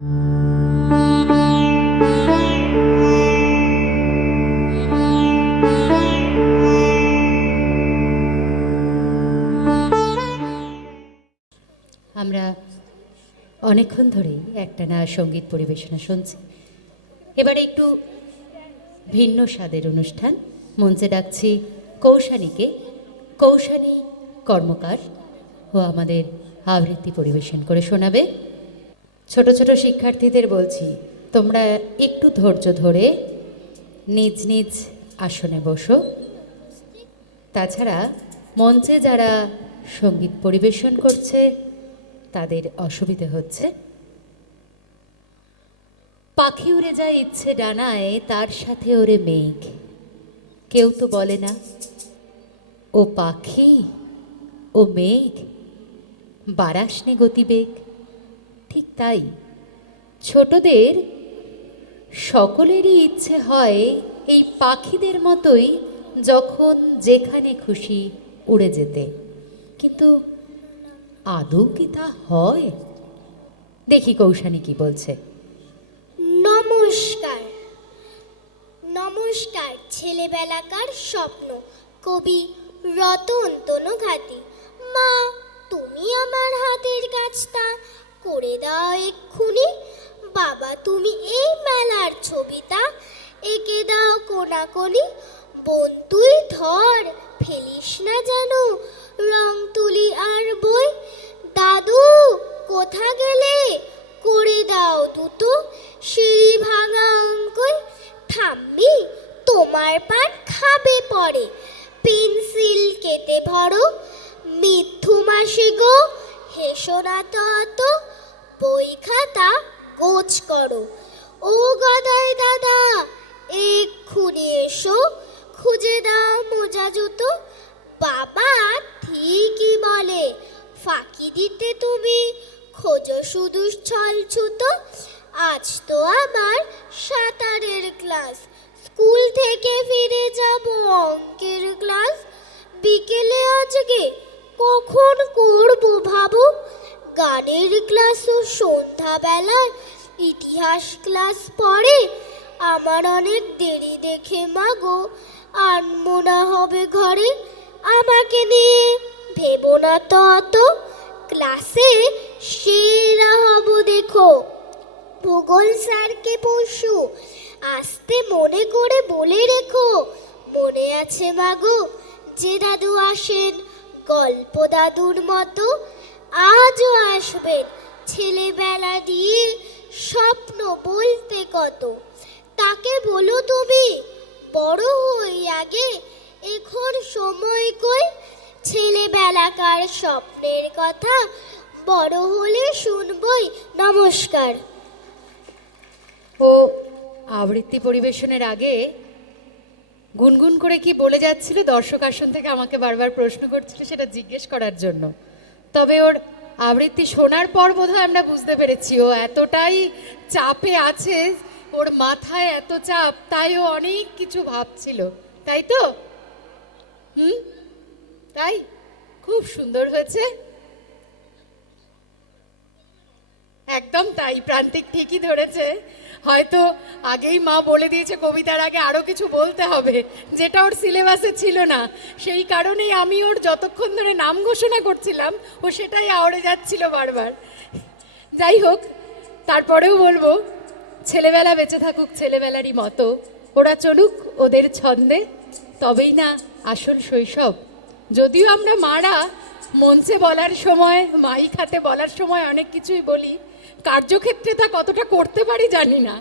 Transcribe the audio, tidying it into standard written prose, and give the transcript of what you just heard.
আমরা অনেকক্ষণ ধরেই একটানা সঙ্গীত পরিবেশনা শুনছি। এবারে একটু ভিন্ন স্বাদের অনুষ্ঠান। মঞ্চে ডাকছি কৌশানীকে। কৌশানী কর্মকার ও আমাদের আবৃত্তি পরিবেশন করে শোনাবে। ছোট ছোট শিক্ষার্থীদের বলছি, তোমরা একটু ধৈর্য ধরে নিজ নিজ আসনে বসো। তাছাড়া মঞ্চে যারা সঙ্গীত পরিবেশন করছে তাদের অসুবিধে হচ্ছে। পাখি উড়ে যায় ইচ্ছে ডানায়, তার সাথে ওরে মেঘ। কেউ তো বলে না ও পাখি ও মেঘ বারাসনে গতিবেগ। ঠিক তাই ছোটদের সকলেরই ইচ্ছে হয় এই পাখিদের মতোই যখন যেখানে খুশি উড়ে যেতে। কিন্তু আদৌ কি তা হয়? দেখি কৌশানী কি বলছে। নমস্কার। নমস্কার ছেলেবেলাকার স্বপ্ন, কবি রতন তনুঘাতী। মা, তুমি আমার হাতের কাজটা করে দাও এক্ষুনি। বাবা, তুমি এই মেলার ছবিটা এঁকে দাও কোনাকোনি। বোন, তুই ধর, ফেলিস না যেন রং তুলি আর বই। দাদু, কোথা গেলে? করে দাও দুটো সিঁড়ি ভাঙা অঙ্কই। ঠাম্মি, তোমার পাট খাবে পরে, পেন্সিল কেটে ভরো। মিথ্যু মাসি গো, হেসো না তো অত, বই খাতা গোছ করো। ও গদাই দাদা, এক্ষুনি এসো, খুঁজে দাও মোজা জুতো। বাবা ঠিকই বলে, ফাঁকি দিতে তুমি খোঁজো শুধু ছল ছুতো। আজ তো আমার সাঁতারের ক্লাস, স্কুল থেকে ফিরে যাব অঙ্কের ক্লাস। বিকেলে আজকে কখন করব ভাবো, গানের ক্লাস ও সন্ধ্যাবেলায় ইতিহাস ক্লাস পড়ে। আমার অনেক দেরি দেখে মাগো, আনমনা হবে ঘরে। আমাকে নিয়ে ভেবো না তো অত, ক্লাসে সেরা হব দেখো। ভূগোল স্যারকে পরশু আসতে মনে করে বলে রেখো। মনে আছে মাগো, যে দাদু আসেন গল্প দাদুর মতো, আজও আসবেন ছেলেবেলা দিয়ে স্বপ্ন বলতে কত। তাকে বলো তুমি বড় হই আগে, এখন সময় কই। ছেলেবেলাকার স্বপ্নের কথা বড় হলে শুনবই। নমস্কার। ও আবৃত্তি পরিবেশনের আগে গুনগুন করে কি বলে যাচ্ছিল, দর্শক আসন থেকে আমাকে বারবার প্রশ্ন করছিল সেটা জিজ্ঞেস করার জন্য। তবে ওর আবৃত্তি শোনার পর বোধহয় আমরা বুঝতে পেরেছি ও এতটাই চাপে আছে, ওর মাথায় এত চাপ, তাই ও অনেক কিছু ভাবছিল, তাই তো? তাই খুব সুন্দর হয়েছে। একদম তাই, প্রান্তিক ঠিকই ধরেছে। হয়তো আগেই মা বলে দিয়েছে কবিতার আগে আরো কিছু বলতে হবে, যেটা ওর সিলেবাসে ছিল না। সেই কারণেই আমি ওর যতক্ষণ ধরে নাম ঘোষণা করছিলাম ও সেটাই আওড়ে যাচ্ছিল বারবার। যাই হোক, তারপরেও বলবো, ছেলেবেলা বেঁচে থাকুক ছেলেবেলারই মতো, ওরা চলুক ওদের ছন্দে, তবেই না আসল শৈশব। যদিও আমরা মারা মঞ্চে বলার সময়, মাইক হাতে বলার সময় অনেক কিছুই বলি, কার্যক্ষেত্রে তা কতটা করতে পারি জানি না।